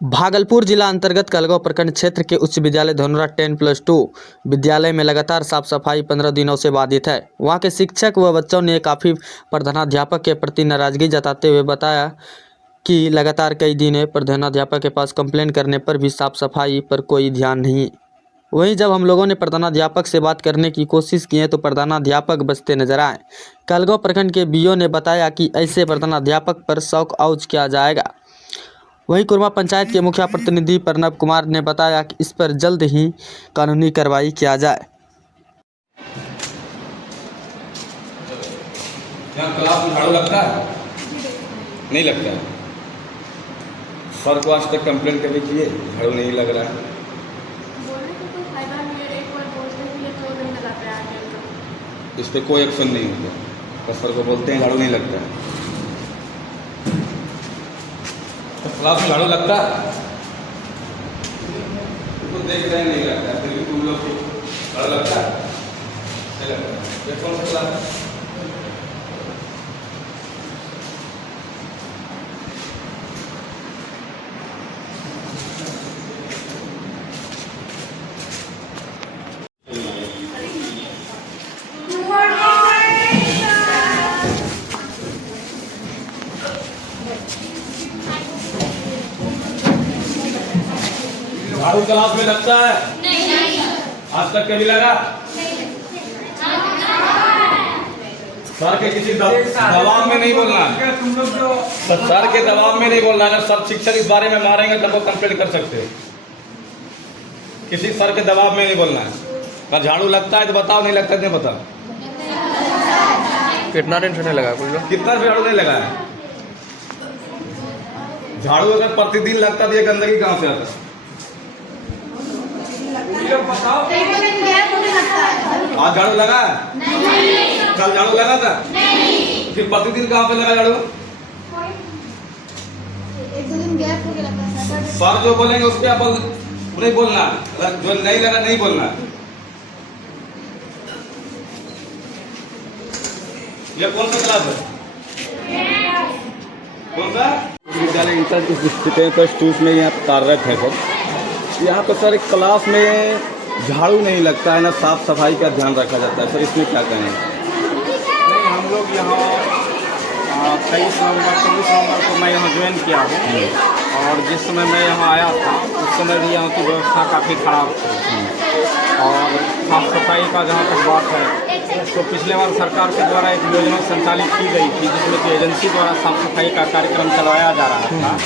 भागलपुर जिला अंतर्गत कलगांव प्रखंड क्षेत्र के उच्च विद्यालय धनोरा 10+2 विद्यालय में लगातार साफ सफाई 15 दिनों से बाधित है। वहां के शिक्षक व बच्चों ने काफ़ी प्रधानाध्यापक के प्रति नाराजगी जताते हुए बताया कि लगातार कई दिन प्रधानाध्यापक के पास कंप्लेन करने पर भी साफ सफाई पर कोई ध्यान नहीं। वहीं जब हम लोगों ने प्रधानाध्यापक से बात करने की कोशिश की है तो प्रधानाध्यापक बचते नजर आए। कलगांव प्रखंड के बीओ ने बताया कि ऐसे प्रधानाध्यापक पर शौक आउट किया जाएगा। वहीं कुरमा पंचायत के मुखिया प्रतिनिधि प्रणव कुमार ने बताया कि इस पर जल्द ही कानूनी कार्रवाई किया जाए। यहाँ क्लास में झाड़ू लगता है? नहीं लगता है। सर को आज तक कंप्लेन कभी किए झाड़ू नहीं लग रहा है? बोलने का कोई फायदा नहीं है, एक बार बोलते हैं तो नहीं लगाते हैं। इस पर कोई एक्शन नहीं होता। बस सर को बोलते हैं झाड़ू नहीं लगता है। तो क्लास में झाड़ू लगता है? तो देख रहे नहीं लगता है, फिर भी तुम लोग को झाड़ू लगता है? नहीं लगता है। ये कौन सा क्लास है? झाड़ू क्लास में लगता है? नहीं। आज तक कभी लगा? सर के किसी दबाव में नहीं बोलना। सर के दबाव में नहीं बोलना। अगर सब शिक्षक इस बारे में मारेंगे तब वो कंप्लेंट कर सकते हैं। किसी सर के दबाव में नहीं बोलना है। अगर झाड़ू लगता है तो बताओ, नहीं लगता नहीं बताओ। कितना दिन से नहीं लगा कोई लोग? कितना झाड़ू नहीं लगा है? झाड़ू अगर प्रतिदिन लगता तो ये गंदगी कहाँ से आता? आज झाड़ू लगा है? नहीं। कल झाड़ू लगा था? नहीं। फिर प्रतिदिन कहाँ पे लगा झाड़ू? एक दो दिन गैप हो गया लगता है। सर जो बोलेंगे उस पर आप नहीं बोलना। अगर जो नहीं लगा नहीं बोलना। ये कौन सा क्लास है? कौन सा विद्यालय? इंटर+2 में यहाँ कार्यरत है सर। यहाँ पर सर क्लास में झाड़ू नहीं लगता है, ना साफ सफाई का ध्यान रखा जाता है। सर इसमें क्या कहें? नहीं, हम लोग यहाँ 23 नवंबर 24 नवंबर को मैं यहाँ ज्वाइन किया हूँ और जिस समय मैं यहाँ आया था उस समय भी यहाँ की व्यवस्था काफ़ी ख़राब थी। और साफ सफाई का जहाँ तक बात है तो पिछले बार सरकार के द्वारा एक योजना संचालित की गई थी जिसमें कि एजेंसी द्वारा साफ सफाई का कार्यक्रम चलाया जा रहा था।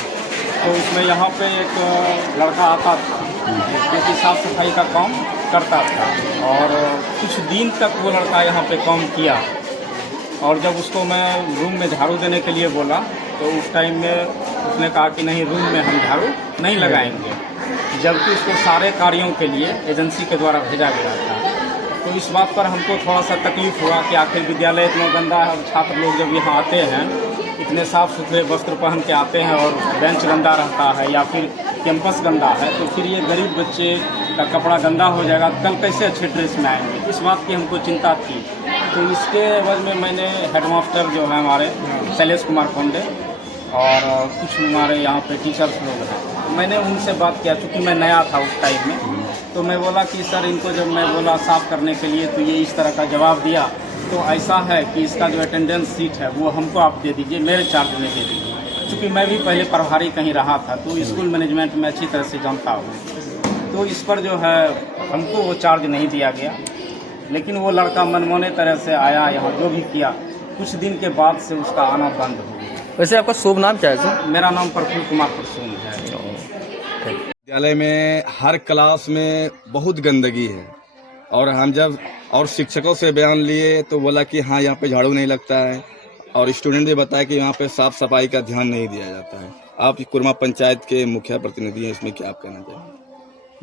तो उसमें यहाँ पे एक लड़का आता था जो कि साफ सफाई का काम करता था और कुछ दिन तक वो लड़का यहाँ पे काम किया। और जब उसको मैं रूम में झाड़ू देने के लिए बोला तो उस टाइम में उसने कहा कि नहीं, रूम में हम झाड़ू नहीं लगाएंगे, जबकि उसको सारे कार्यों के लिए एजेंसी के द्वारा भेजा गया था। तो इस बात पर हमको थोड़ा सा तकलीफ़ हुआ कि आखिर विद्यालय इतना गंदा है और छात्र लोग जब यहाँ आते हैं इतने साफ़ सुथरे वस्त्र पहन के आते हैं और बेंच गंदा रहता है या फिर कैंपस गंदा है तो फिर ये गरीब बच्चे का कपड़ा गंदा हो जाएगा, कल कैसे अच्छे ड्रेस में आएंगे। इस बात की हमको चिंता थी। तो इसके एवज में मैंने हेडमास्टर जो है हमारे शैलेश कुमार पांडे और कुछ हमारे यहाँ पे टीचर्स लोग हैं, मैंने उनसे बात किया। चूँकि मैं नया था उस टाइम में तो मैं बोला कि सर इनको जब मैं बोला साफ़ करने के लिए तो ये इस तरह का जवाब दिया। तो ऐसा है कि इसका जो अटेंडेंस सीट है वो हमको आप दे दीजिए, मेरे चार्ज में दे दीजिए। क्योंकि मैं भी पहले प्रभारी कहीं रहा था तो स्कूल मैनेजमेंट में अच्छी तरह से जानता हूँ। तो इस पर जो है हमको वो चार्ज नहीं दिया गया, लेकिन वो लड़का मनमाने तरह से आया यहाँ, जो भी किया कुछ दिन के बाद से उसका आना बंद हो गया। वैसे आपका शुभ नाम क्या है सर? मेरा नाम प्रफुल्ल कुमार प्रसून है। विद्यालय में हर क्लास में बहुत गंदगी है और हम जब और शिक्षकों से बयान लिए तो बोला कि हाँ यहाँ पे झाड़ू नहीं लगता है और स्टूडेंट भी बताया कि यहाँ पे साफ सफाई का ध्यान नहीं दिया जाता है। आप कुरमा पंचायत के मुखिया प्रतिनिधि हैं, इसमें क्या आप कहना चाहेंगे?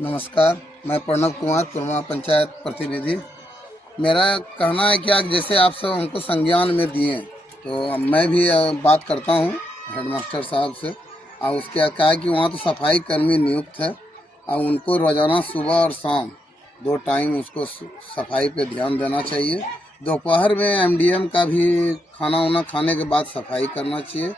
नमस्कार, मैं प्रणव कुमार, कुरमा पंचायत प्रतिनिधि। मेरा कहना है कि जैसे आप सब हमको संज्ञान में दिए तो मैं भी बात करता हूँ हेडमास्टर साहब से। और उसके क्या है कि वहाँ तो सफाई कर्मी नियुक्त है और उनको रोज़ाना सुबह और शाम 2 टाइम उसको सफाई पे ध्यान देना चाहिए। दोपहर में एमडीएम का भी खाना वाना खाने के बाद सफाई करना चाहिए।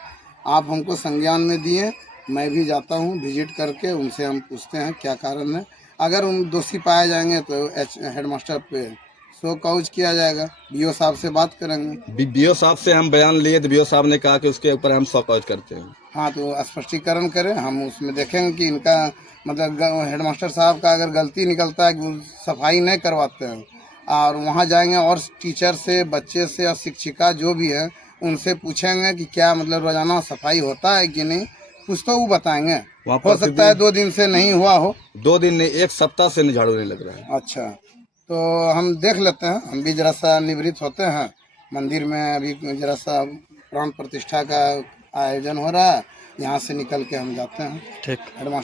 आप हमको संज्ञान में दिए मैं भी जाता हूँ विजिट करके, उनसे हम पूछते हैं क्या कारण है। अगर उन दोषी पाए जाएंगे तो हेडमास्टर पे सो काउज किया जाएगा, बीओ साहब से बात करेंगे। बीओ साहब से हम बयान लिए तो बीओ साहब ने कहा कि उसके ऊपर हम सौकौज करते हैं। हाँ, तो स्पष्टीकरण करें, हम उसमें देखेंगे कि इनका मतलब हेडमास्टर साहब का अगर गलती निकलता है कि वो सफाई नहीं करवाते हैं, और वहाँ जाएंगे और टीचर से, बच्चे से और शिक्षिका जो भी है उनसे पूछेंगे कि क्या मतलब रोजाना सफाई होता है कि नहीं, कुछ तो वो बताएंगे। वहाँ हो पर सकता है 2 दिन से नहीं हुआ हो। 2 दिन नहीं, 1 सप्ताह से झाड़ू नहीं लग रहा है। अच्छा, तो हम देख लेते हैं, हम भी जरा सा निवृत्त होते हैं। मंदिर में अभी जरा सा प्राण प्रतिष्ठा का आयोजन हो रहा है, यहाँ से निकल के हम जाते हैं। ठीक।